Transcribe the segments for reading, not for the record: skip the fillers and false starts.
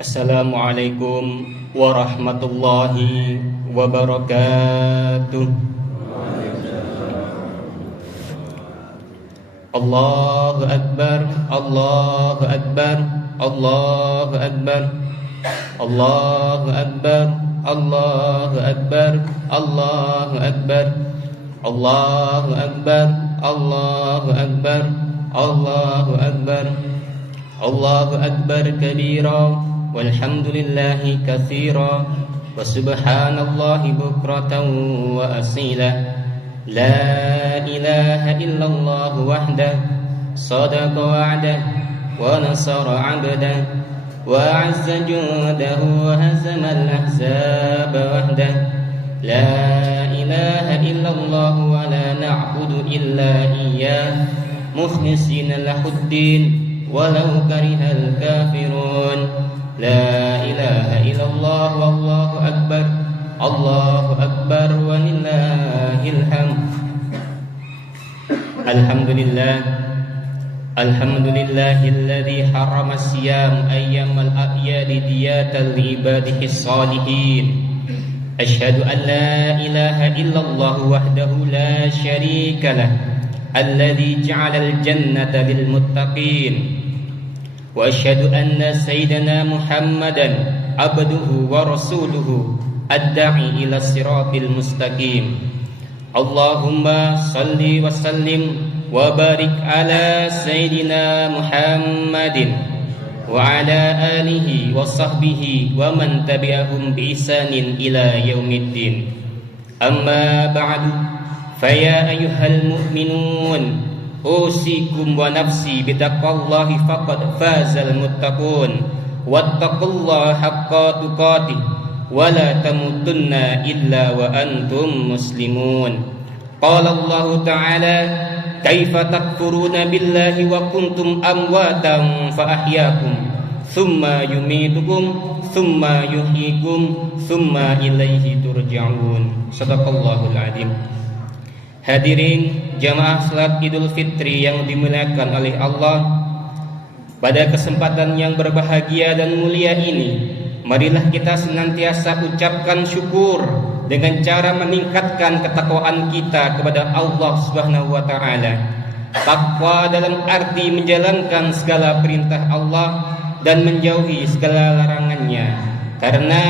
Assalamualaikum warahmatullahi wabarakatuh. Allahu Akbar, Allahu Akbar, Allahu Akbar, Allahu Akbar, Allahu Akbar, Allahu Akbar, Allahu Akbar, Allahu Akbar, Allahu Akbar, Allahu Akbar kabira. Walhamdulillahi katsira wa subhanallahi bukratan wa asila. La ilaha illallah wahdah sadaqa wa'dah wa nasara 'abdah wa 'azza jundahu wa hazama al-ahzaba wahdah. La ilaha illallah wa la na'budu illa iyyah mukhlishina lahuddin walau karihal kafirun. La ilaha illallah wallahu akbar, Allahu akbar walillahil hamd. Alhamdulillah, alhamdulillahilladzi harrama siyam ayyamal a'yadi diyatan li ibadihi shalihin. Asyhadu an la ilaha illallah wahdahu la syarika lah, alladzi ja'alal jannata lil muttaqin. Wa asyhadu anna sayyidana Muhammadan abduhu wa rasuluhu ad-da'i ila siratil mustaqim. Allahumma salli wa sallim wa barik ala sayyidina Muhammadin wa ala alihi wa sahbihi wa man tabi'ahum bi ihsanin ila yaumiddin. Amma ba'du, faya ayyuhal mu'minun, usikum wa nafsi bitaqwallahi faqad fazal muttaqun wattaqullaha haqqa tuqatih wa la tamutunna illa wa antum muslimun. Qala Allah ta'ala, kaifa takfuruna billahi wa kuntum amwatan fa ahyaakum thumma yumitukum thumma yuhyikum thumma ilaihi turja'un. Shadaqallahul adzim. Hadirin jamaah salat Idul Fitri yang dimuliakan oleh Allah, pada kesempatan yang berbahagia dan mulia ini, marilah kita senantiasa ucapkan syukur dengan cara meningkatkan ketakwaan kita kepada Allah Subhanahu wa taala. Takwa dalam arti menjalankan segala perintah Allah dan menjauhi segala larangannya. Karena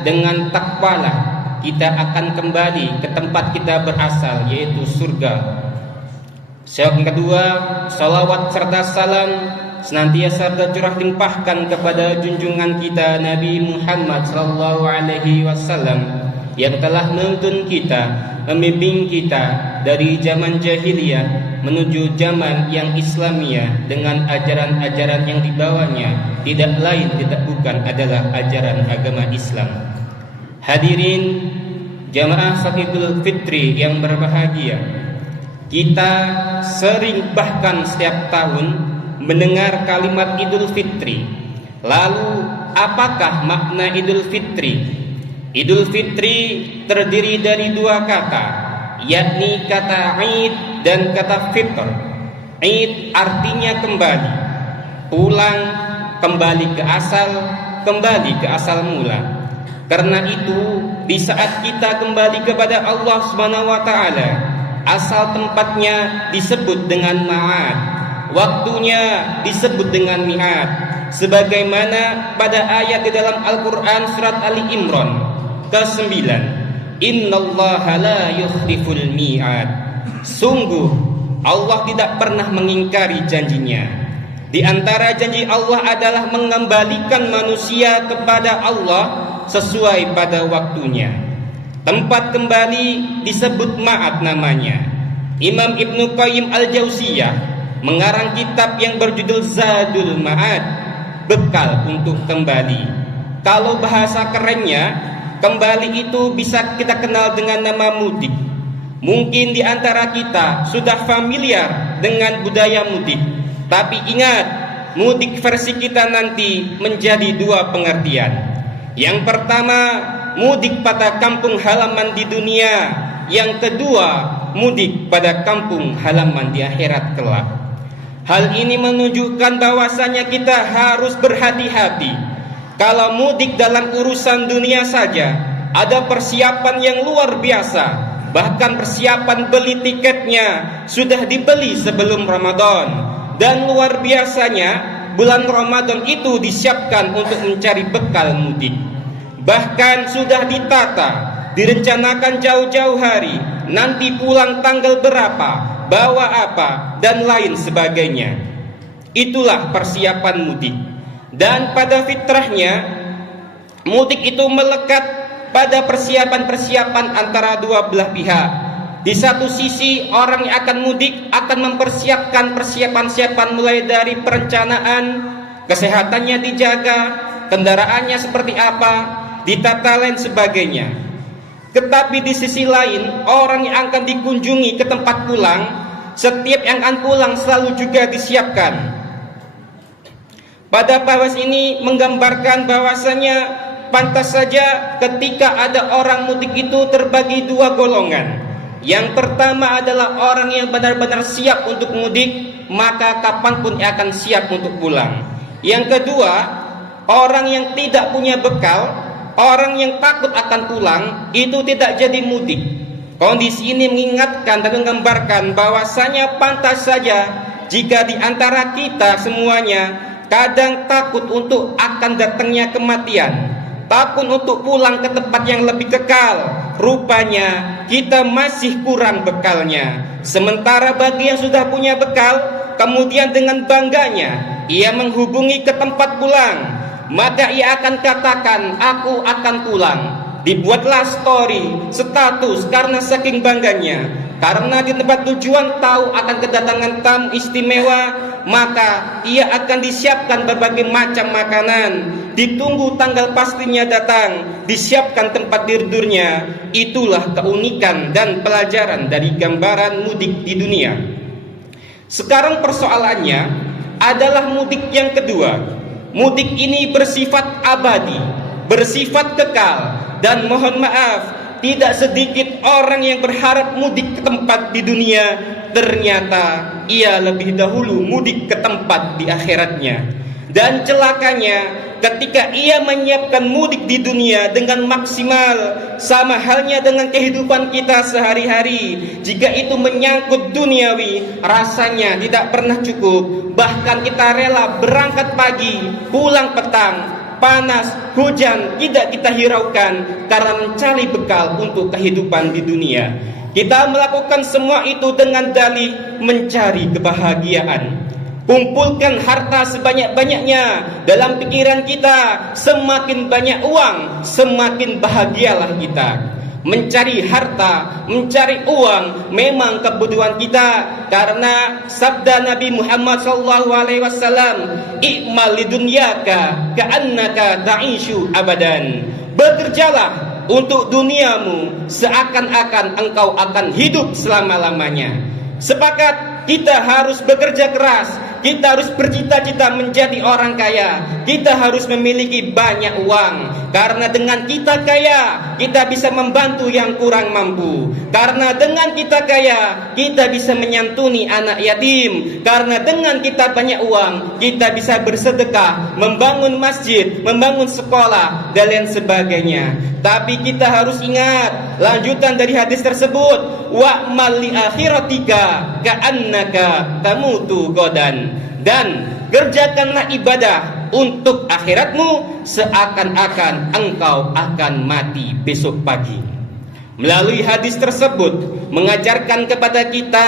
dengan takwalah kita akan kembali ke tempat kita berasal, yaitu surga. Yang kedua, salawat serta salam senantiasa tercurah limpahkan kepada junjungan kita Nabi Muhammad SAW yang telah menuntun kita, membimbing kita dari zaman jahiliyah menuju zaman yang Islamiyah dengan ajaran-ajaran yang dibawanya tidak lain tidak bukan adalah ajaran agama Islam. Hadirin jamaah salat Idul Fitri yang berbahagia, kita sering bahkan setiap tahun mendengar kalimat Idul Fitri. Lalu apakah makna Idul Fitri? Idul Fitri terdiri dari dua kata, yakni kata Id dan kata Fitr. Id artinya kembali, pulang, kembali ke asal mula. Karena itu, di saat kita kembali kepada Allah Subhanahu wa taala, asal tempatnya disebut dengan ma'ad, waktunya disebut dengan mi'ad, sebagaimana pada ayat di dalam Al-Qur'an surat Ali Imran ke-9, innallaha la yukhliful mi'ad. Sungguh Allah tidak pernah mengingkari janjinya. Di antara janji Allah adalah mengembalikan manusia kepada Allah sesuai pada waktunya. Tempat kembali disebut ma'ad namanya. Imam Ibnu Qayyim Al-Jauziyah mengarang kitab yang berjudul Zadul Ma'ad, bekal untuk kembali. Kalau bahasa kerennya, kembali itu bisa kita kenal dengan nama mudik. Mungkin di antara kita sudah familiar dengan budaya mudik. Tapi ingat, mudik versi kita nanti menjadi dua pengertian. Yang pertama, mudik pada kampung halaman di dunia. Yang kedua, mudik pada kampung halaman di akhirat kelak. Hal ini menunjukkan bahwasanya kita harus berhati-hati. Kalau mudik dalam urusan dunia saja, ada persiapan yang luar biasa. Bahkan persiapan beli tiketnya sudah dibeli sebelum Ramadan. Dan luar biasanya, bulan Ramadan itu disiapkan untuk mencari bekal mudik. Bahkan sudah ditata, direncanakan jauh-jauh hari, nanti pulang tanggal berapa, bawa apa, dan lain sebagainya. Itulah persiapan mudik. Dan pada fitrahnya, mudik itu melekat pada persiapan-persiapan antara dua belah pihak. Di satu sisi, orang yang akan mudik akan mempersiapkan persiapan-persiapan mulai dari perencanaan, kesehatannya dijaga, kendaraannya seperti apa, ditata lain sebagainya. Tetapi di sisi lain, orang yang akan dikunjungi ke tempat pulang, setiap yang akan pulang selalu juga disiapkan. Pada bahas ini menggambarkan bahwasanya pantas saja ketika ada orang mudik itu terbagi dua golongan. Yang pertama adalah orang yang benar-benar siap untuk mudik, maka kapanpun ia akan siap untuk pulang. Yang kedua, orang yang tidak punya bekal, orang yang takut akan pulang, itu tidak jadi mudik. Kondisi ini mengingatkan dan menggambarkan bahwasanya pantas saja jika di antara kita semuanya kadang takut untuk akan datangnya kematian, takut untuk pulang ke tempat yang lebih kekal. Rupanya kita masih kurang bekalnya. Sementara bagi yang sudah punya bekal, kemudian dengan bangganya ia menghubungi ke tempat pulang, maka ia akan katakan, aku akan pulang. Dibuatlah story, status karena saking bangganya. Karena di tempat tujuan tahu akan kedatangan tamu istimewa, maka ia akan disiapkan berbagai macam makanan. Ditunggu tanggal pastinya datang, disiapkan tempat tidurnya. Itulah keunikan dan pelajaran dari gambaran mudik di dunia. Sekarang persoalannya adalah mudik yang kedua. Mudik ini bersifat abadi, bersifat kekal. Dan mohon maaf, tidak sedikit orang yang berharap mudik ke tempat di dunia, ternyata ia lebih dahulu mudik ke tempat di akhiratnya. Dan celakanya, ketika ia menyiapkan mudik di dunia dengan maksimal, sama halnya dengan kehidupan kita sehari-hari, jika itu menyangkut duniawi, rasanya tidak pernah cukup. Bahkan kita rela berangkat pagi, pulang petang, panas, hujan, tidak kita hiraukan karena mencari bekal untuk kehidupan di dunia. Kita melakukan semua itu dengan dalih mencari kebahagiaan. Kumpulkan harta sebanyak-banyaknya. Dalam pikiran kita, semakin banyak uang, semakin bahagialah kita. Mencari harta, mencari uang memang kebutuhan kita, karena sabda Nabi Muhammad SAW, "I'mal lidunyaka ka'annaka ta'ishu abadan." Bekerjalah untuk duniamu seakan-akan engkau akan hidup selama-lamanya. Sepakat, kita harus bekerja keras. Kita harus bercita-cita menjadi orang kaya. Kita harus memiliki banyak uang. Karena dengan kita kaya, kita bisa membantu yang kurang mampu. Karena dengan kita kaya, kita bisa menyantuni anak yatim. Karena dengan kita banyak uang, kita bisa bersedekah, membangun masjid, membangun sekolah, dan lain sebagainya. Tapi kita harus ingat lanjutan dari hadis tersebut, wa'mal li akhiratika ka'annaka tamutu godan. Dan kerjakanlah ibadah untuk akhiratmu seakan-akan engkau akan mati besok pagi. Melalui hadis tersebut mengajarkan kepada kita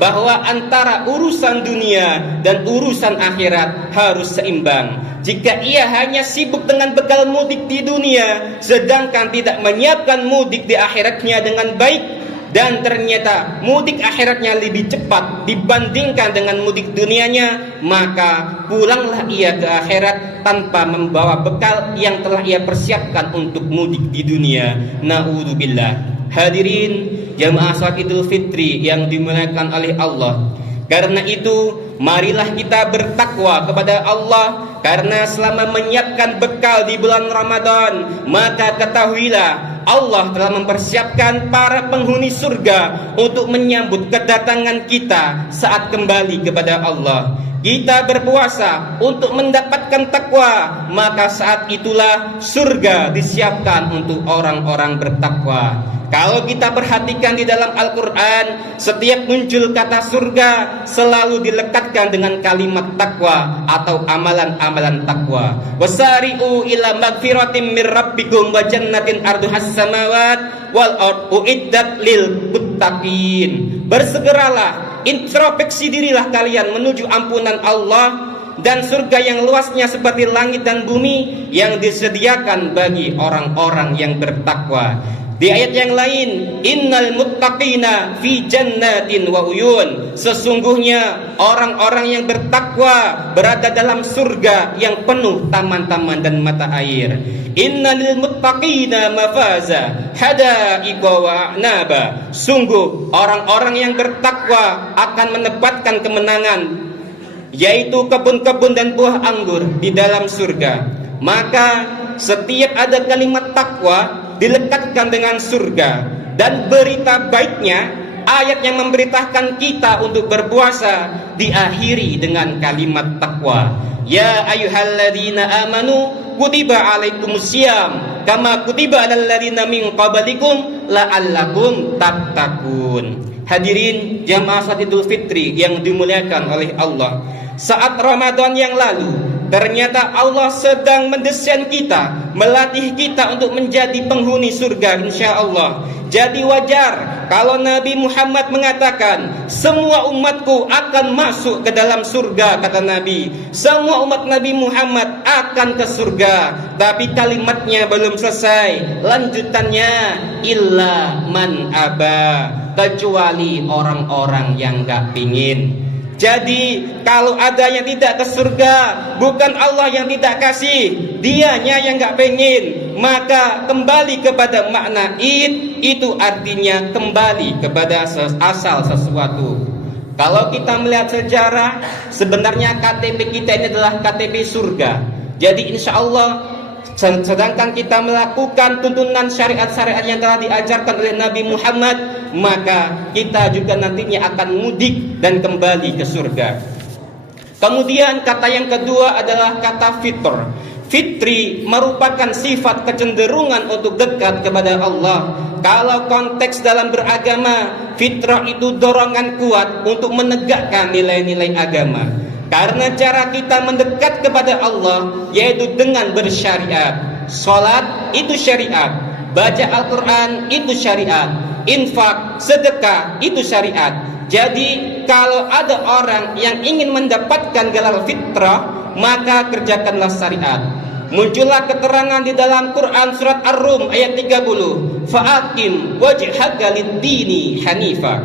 bahwa antara urusan dunia dan urusan akhirat harus seimbang. Jika ia hanya sibuk dengan bekal mudik di dunia, sedangkan tidak menyiapkan mudik di akhiratnya dengan baik, dan ternyata mudik akhiratnya lebih cepat dibandingkan dengan mudik dunianya, maka pulanglah ia ke akhirat tanpa membawa bekal yang telah ia persiapkan untuk mudik di dunia. Na'udzubillah. Hadirin jamaah salat Idul Fitri yang dimuliakan oleh Allah. Karena itu, marilah kita bertakwa kepada Allah, karena selama menyiapkan bekal di bulan Ramadan, maka ketahuilah Allah telah mempersiapkan para penghuni surga untuk menyambut kedatangan kita saat kembali kepada Allah. kita berpuasa untuk mendapatkan takwa, maka saat itulah surga disiapkan untuk orang-orang bertakwa. Kalau kita perhatikan di dalam Al-Quran, setiap muncul kata surga selalu dilekatkan dengan kalimat takwa atau amalan-amalan takwa. Wasari'u ila magfiratim mir rabbikum wa jannatin arduhas samawat wal ard uiddat lil muttaqin. Bersegeralah, introspeksi dirilah kalian menuju ampunan Allah dan surga yang luasnya seperti langit dan bumi yang disediakan bagi orang-orang yang bertakwa. Di ayat yang lain, innal muttaqina fi jannatin wa uyun. Sesungguhnya orang-orang yang bertakwa berada dalam surga yang penuh taman-taman dan mata air. Innal muttaqina mafaza hadaiqa wa a'naba. Sungguh orang-orang yang bertakwa akan mendapatkan kemenangan, yaitu kebun-kebun dan buah anggur di dalam surga. Maka setiap ada kalimat takwa dilekatkan dengan surga. Dan berita baiknya, ayat yang memberitakan kita untuk berpuasa diakhiri dengan kalimat takwa. Ya ayyuhalladzina amanu kutiba alaikumusiyam kama kutiba alal ladzina min qablikum la'allakum tattaqun. Hadirin jamaah salat Idul Fitri yang dimuliakan oleh Allah, saat Ramadan yang lalu ternyata Allah sedang mendesain kita, melatih kita untuk menjadi penghuni surga insyaallah. Jadi wajar kalau Nabi Muhammad mengatakan semua umatku akan masuk ke dalam surga, kata Nabi. Semua umat Nabi Muhammad akan ke surga. Tapi kalimatnya belum selesai. Lanjutannya illa man aba, kecuali orang-orang yang gak pingin. Jadi kalau ada yang tidak ke surga, bukan Allah yang tidak kasih, dianya yang gak pengen. Maka kembali kepada makna id, itu artinya kembali kepada asal sesuatu. Kalau kita melihat sejarah, sebenarnya KTP kita ini adalah KTP surga. Jadi insya Allah, sedangkan kita melakukan tuntunan syariat-syariat yang telah diajarkan oleh Nabi Muhammad, maka kita juga nantinya akan mudik dan kembali ke surga. Kemudian kata yang kedua adalah kata fitr. Fitri merupakan sifat kecenderungan untuk dekat kepada Allah. Kalau konteks dalam beragama, fitrah itu dorongan kuat untuk menegakkan nilai-nilai agama. Karena cara kita mendekat kepada Allah yaitu dengan bersyariat. Salat itu syariat, baca Al-Quran itu syariat, infak, sedekah itu syariat. Jadi kalau ada orang yang ingin mendapatkan gelar fitrah, maka kerjakanlah syariat. Muncullah keterangan di dalam Quran surat Ar-Rum ayat 30, fa'aqim wajhaka lid-dini hanifa.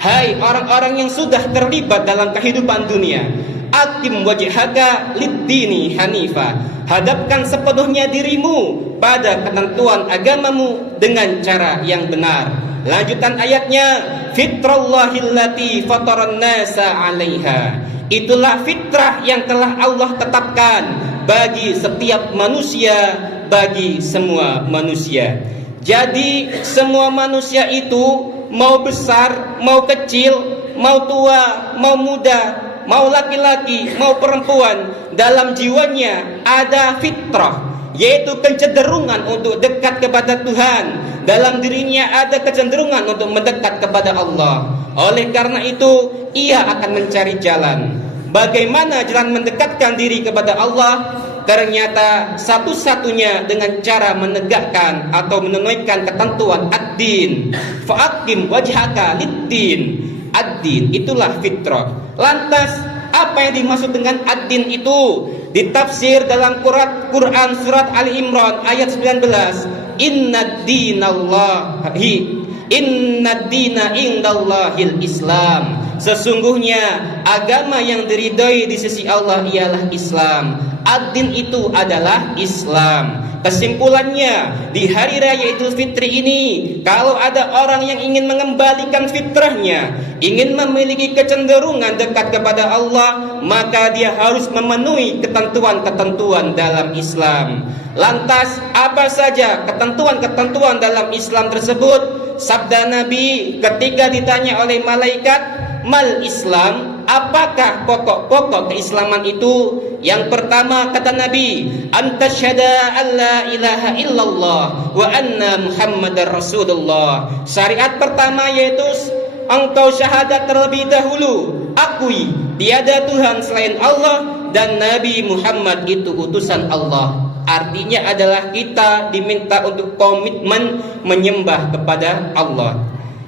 Hai orang-orang yang sudah terlibat dalam kehidupan dunia, aqim wajhaka lid-dini hanifa, hadapkan sepenuhnya dirimu pada ketentuan agamamu dengan cara yang benar. Lanjutan ayatnya, fitrallahillati fataran nasa 'alaiha. Itulah fitrah yang telah Allah tetapkan bagi setiap manusia, bagi semua manusia. Jadi semua manusia itu mau besar, mau kecil, mau tua, mau muda, mau laki-laki, mau perempuan, dalam jiwanya ada fitrah, yaitu kecenderungan untuk dekat kepada Tuhan. Dalam dirinya ada kecenderungan untuk mendekat kepada Allah. Oleh karena itu, ia akan mencari jalan. Bagaimana jalan mendekatkan diri kepada Allah? Ternyata satu-satunya dengan cara menegakkan atau menunaikan ketentuan ad-din. Fa'aqim wajhaka lid-din. Ad-din itulah fitrah. Lantas apa yang dimaksud dengan ad-din itu? Ditafsir dalam Quran surat Ali Imran ayat 19, Inna dina indallahil Islam. Sesungguhnya agama yang diridhai di sisi Allah ialah Islam. Ad-din itu adalah Islam. Kesimpulannya, di hari raya Idul Fitri ini, kalau ada orang yang ingin mengembalikan fitrahnya, ingin memiliki kecenderungan dekat kepada Allah, maka dia harus memenuhi ketentuan-ketentuan dalam Islam. Lantas, apa saja ketentuan-ketentuan dalam Islam tersebut? Sabda Nabi ketika ditanya oleh malaikat, mal Islam, apakah pokok-pokok keislaman itu? Yang pertama kata Nabi, antasyhada alla ilaha illallah wa anna muhammadar rasulullah. Syariat pertama yaitu engkau syahadat terlebih dahulu, akui tiada Tuhan selain Allah dan Nabi Muhammad itu utusan Allah. Artinya adalah kita diminta untuk komitmen menyembah kepada Allah.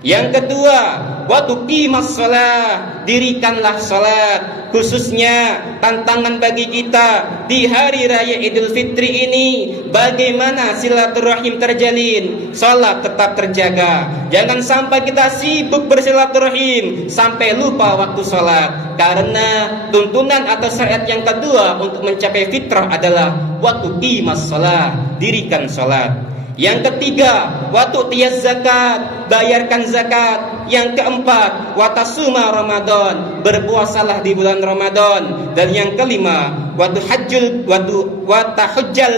Yang kedua, wa tuqimas shalah, dirikanlah salat. Khususnya tantangan bagi kita di hari raya Idul Fitri ini, bagaimana silaturahim terjalin, salat tetap terjaga. Jangan sampai kita sibuk bersilaturahim sampai lupa waktu salat. Karena tuntunan atau syariat yang kedua untuk mencapai fitrah adalah wa tuqimas shalah, dirikan salat. Yang ketiga, waktu tiaz zakat, bayarkan zakat. Yang keempat, watasuma Ramadan, berpuasalah di bulan Ramadan. Dan yang kelima, watahujjal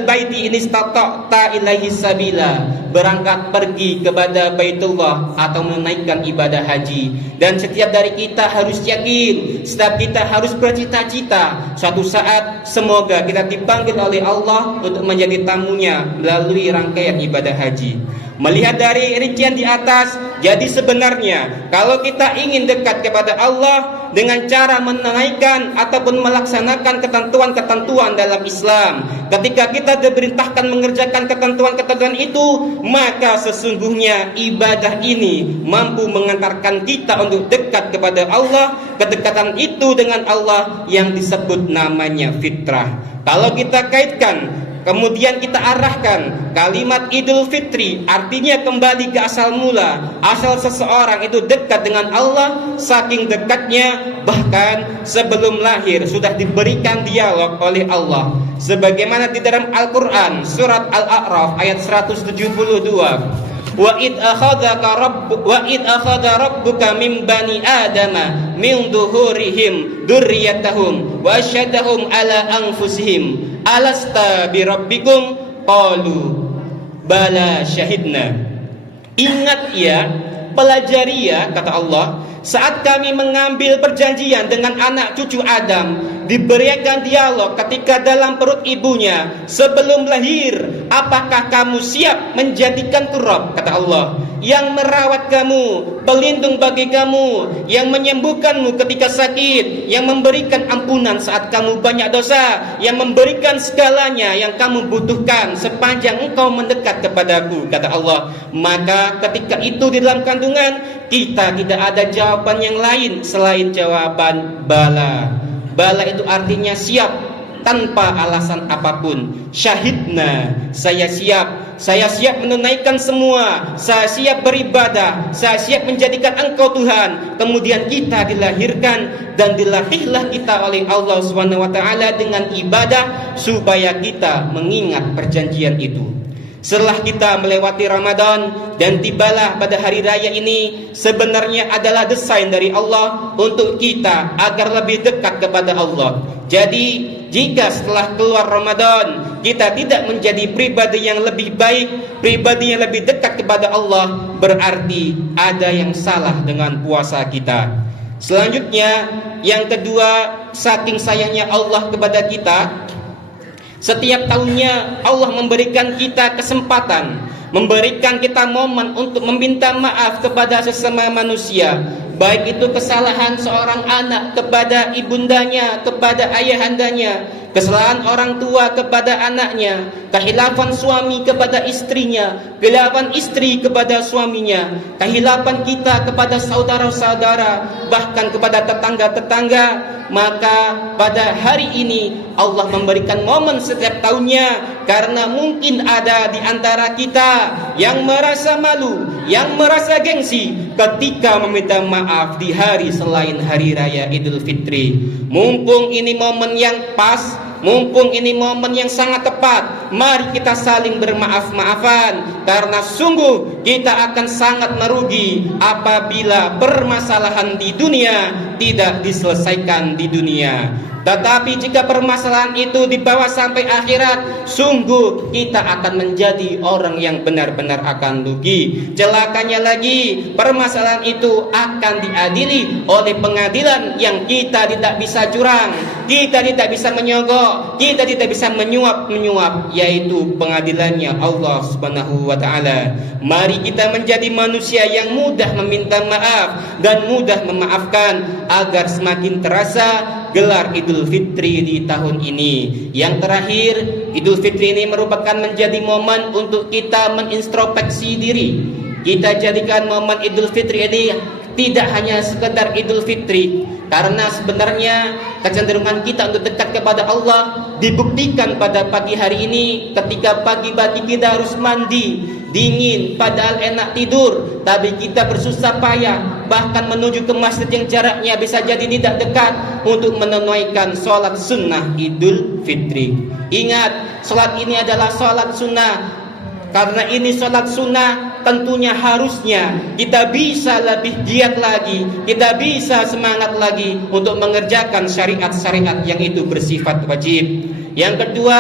baiti in istata'ta ilaihi sabila, berangkat pergi kepada Baitullah atau menunaikan ibadah haji. Dan setiap dari kita harus yakin, setiap kita harus bercita-cita suatu saat semoga kita dipanggil oleh Allah untuk menjadi tamunya melalui rangkaian ibadah haji. Melihat dari rincian di atas, jadi sebenarnya kalau kita ingin dekat kepada Allah dengan cara menunaikan ataupun melaksanakan ketentuan-ketentuan dalam Islam, ketika kita diperintahkan mengerjakan ketentuan-ketentuan itu, maka sesungguhnya ibadah ini mampu mengantarkan kita untuk dekat kepada Allah. Kedekatan itu dengan Allah yang disebut namanya fitrah. Kalau kita kaitkan, kemudian kita arahkan kalimat Idul Fitri, artinya kembali ke asal mula. Asal seseorang itu dekat dengan Allah, saking dekatnya bahkan sebelum lahir sudah diberikan dialog oleh Allah. Sebagaimana di dalam Al-Quran surat Al-A'raf ayat 172. Wa id akhadha rabbuka min bani adama min duhurihim dzurriyyatahum wa asyhadahum ala anfusihim alasta bi rabbikum qalu bala syahidna. Ingat ya, pelajari ya, kata Allah, saat kami mengambil perjanjian dengan anak cucu Adam, diberikan dialog ketika dalam perut ibunya sebelum lahir, apakah kamu siap menjadikan Rabb, kata Allah, yang merawat kamu, pelindung bagi kamu, yang menyembuhkanmu ketika sakit, yang memberikan ampunan saat kamu banyak dosa, yang memberikan segalanya yang kamu butuhkan sepanjang engkau mendekat kepadaku, kata Allah. Maka ketika itu di dalam kandungan kita tidak ada jawaban yang lain selain jawaban bala. Bala itu artinya siap, tanpa alasan apapun. Syahidna, saya siap menunaikan semua, saya siap beribadah, saya siap menjadikan engkau Tuhan. Kemudian kita dilahirkan dan dilatihlah kita oleh Allah SWT dengan ibadah supaya kita mengingat perjanjian itu. Setelah kita melewati Ramadan dan tibalah pada hari raya ini, sebenarnya adalah desain dari Allah untuk kita agar lebih dekat kepada Allah. Jadi jika setelah keluar Ramadan kita tidak menjadi pribadi yang lebih baik, pribadi yang lebih dekat kepada Allah, berarti ada yang salah dengan puasa kita. Selanjutnya, yang kedua, saking sayangnya Allah kepada kita, setiap tahunnya Allah memberikan kita kesempatan, memberikan kita momen untuk meminta maaf kepada sesama manusia. Baik itu kesalahan seorang anak kepada ibundanya, kepada ayahandanya, kesalahan orang tua kepada anaknya, kehilafan suami kepada istrinya, kehilafan istri kepada suaminya, kehilafan kita kepada saudara-saudara, bahkan kepada tetangga-tetangga. Maka pada hari ini Allah memberikan momen setiap tahunnya, karena mungkin ada di antara kita yang merasa malu, yang merasa gengsi ketika meminta maaf di hari selain hari raya Idul Fitri. Mumpung ini momen yang pas, mumpung ini momen yang sangat tepat, mari kita saling bermaaf-maafan, karena sungguh kita akan sangat merugi apabila permasalahan di dunia tidak diselesaikan di dunia. Tetapi jika permasalahan itu dibawa sampai akhirat, sungguh kita akan menjadi orang yang benar-benar akan rugi. Celakanya lagi, permasalahan itu akan diadili oleh pengadilan yang kita tidak bisa curang, kita tidak bisa menyogok, kita tidak bisa menyuap, yaitu pengadilannya Allah Subhanahu wa taala. Mari kita menjadi manusia yang mudah meminta maaf dan mudah memaafkan, agar semakin terasa gelar Idul Fitri di tahun ini. Yang terakhir, Idul Fitri ini merupakan menjadi momen untuk kita menintrospeksi diri. Kita jadikan momen Idul Fitri ini tidak hanya sekedar Idul Fitri, karena sebenarnya kecenderungan kita untuk dekat kepada Allah dibuktikan pada pagi hari ini, ketika pagi-pagi kita harus mandi, dingin, padahal enak tidur, tapi kita bersusah payah bahkan menuju ke masjid yang jaraknya bisa jadi tidak dekat untuk menunaikan sholat sunnah Idul Fitri. Ingat, sholat ini adalah sholat sunnah. Karena ini sholat sunnah, tentunya harusnya kita bisa lebih giat lagi, kita bisa semangat lagi untuk mengerjakan syariat-syariat yang itu bersifat wajib. Yang kedua,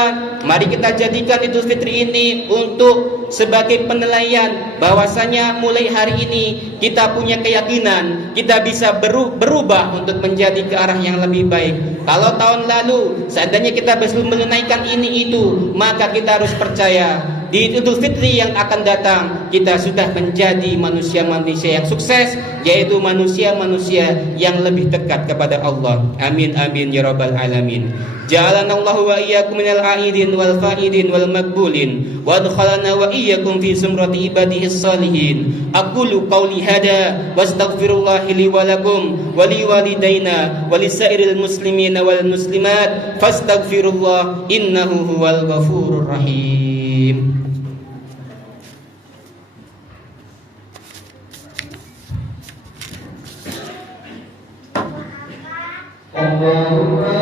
mari kita jadikan Idul Fitri ini untuk sebagai penilaian bahwasanya mulai hari ini kita punya keyakinan kita bisa berubah untuk menjadi ke arah yang lebih baik. Kalau tahun lalu seandainya kita belum menunaikan ini itu, maka kita harus percaya di Idul Fitri yang akan datang kita sudah menjadi manusia-manusia yang sukses, yaitu manusia-manusia yang lebih dekat kepada Allah. Amin amin ya rabbal alamin. Ja'alana Allah wa iyyakum minal a'idin wal fa'idin wal maqbulin wa adkhalana wa iyyakum fi zumrati ibadihis salihin. Aqulu qawli hada wastaghfirullahi li wa lakum wa li walidaina wa lisairil muslimina wal muslimat fastaghfirullah innahu huwal ghafurur rahim. Allahumma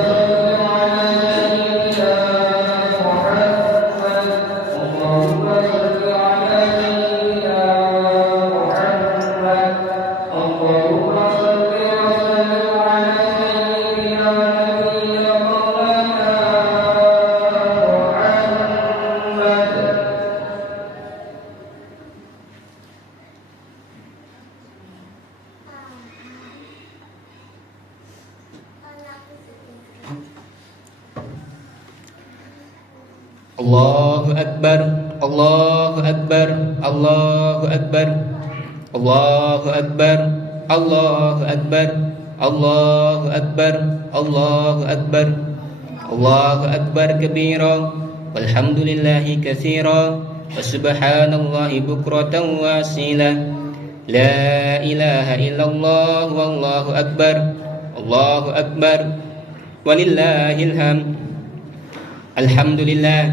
Allahu Akbar, Allahu Akbar, Allahu Akbar, Allahu Akbar, Allahu Akbar, Allahu Akbar, Allahu Akbar, Allahu Akbar kabira, walhamdulillahi katsira, wa subhanallahi bukratan wa asila. La ilaha illallah wallahu akbar, Allahu Akbar, walillahil hamd. Alhamdulillah,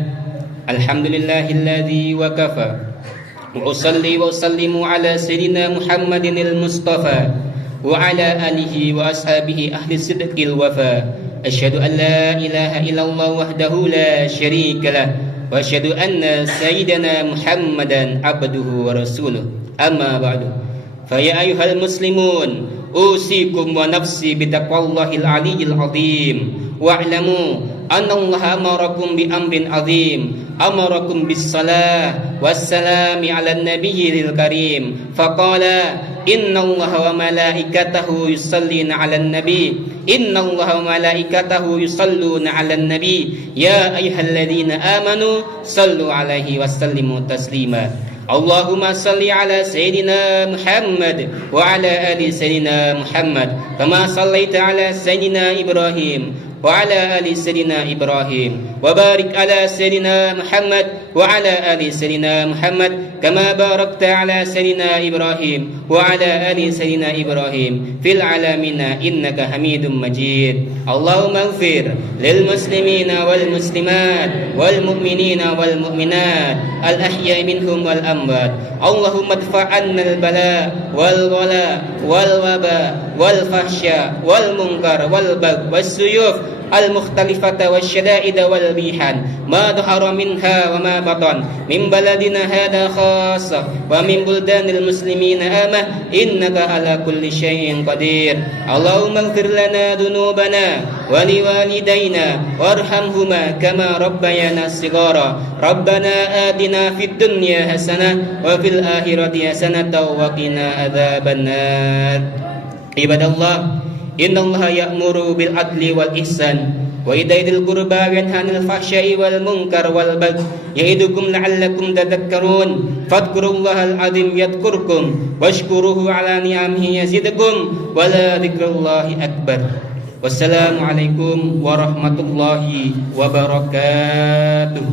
alhamdulillahilladzi wa kafa, wa usalli wa usallimu ala sayyidina Muhammadin al-Mustafa wa ala alihi wa ashabihi ahli sidqil wafa. Asyhadu an la ilaha illallah wahdahu la syarika lah, wa asyhadu anna sayyidina Muhammadan abduhu wa rasuluh. Amma ba'du. Fa ya ayyuhal muslimun, usikum wa nafsi bitaqwallahil aliyyil azim. Wa'lamu anna Allah amarakum bi amrin azim, amarakum bis salah wassalami ala nabiyyil karim. Faqala inna Allah wa malaikatahu yusallina ala nabi, inna Allah wa malaikatahu yusalluna ala nabi, ya ayyuhalladzina amanu sallu alaihi wasallimu taslima. Allahumma salli ala sayyidina Muhammad wa ala ali sayyidina Muhammad kama sallaita ala sayyidina Ibrahim wa ala ali sayyidina Ibrahim wa barik ala sayyidina Muhammad wa ala ali sayyidina Muhammad kama barakta ala sayyidina Ibrahim wa ala ali sayyidina Ibrahim fil alamina innaka Hamidum Majid. Allahumma ighfir lil muslimina wal muslimat wal mu'minina wal mu'minat al ahya'i minhum wal amwat. Allahumma adfa' 'anna al bala wal wala wal waba wal fahsya wal munkar wal bagh was suyuf المختلفة والشدائد والريحان ما ظهر منها وما بطن من بلدنا هذا خاصة ومن بلدان المسلمين آمة إنك على كل شيء قدير. اللهم اغفر لنا ذنوبنا ولوالدينا وارحمهما كما ربيانا صغارا. ربنا آتنا في الدنيا حسنة وفي الآخرة حسنة وقنا عذاب النار. عباد الله إن الله يأمر بالعدل والإحسان وإيتاء ذي القربى وينهى عن الفحشاء والمنكر والبغي يعظكم لعلكم تذكرون. فاذكروا الله العظيم يذكركم واشكروه على نعمه يزدكم ولذكر الله أكبر. Wassalamualaikum warahmatullahi wabarakatuh.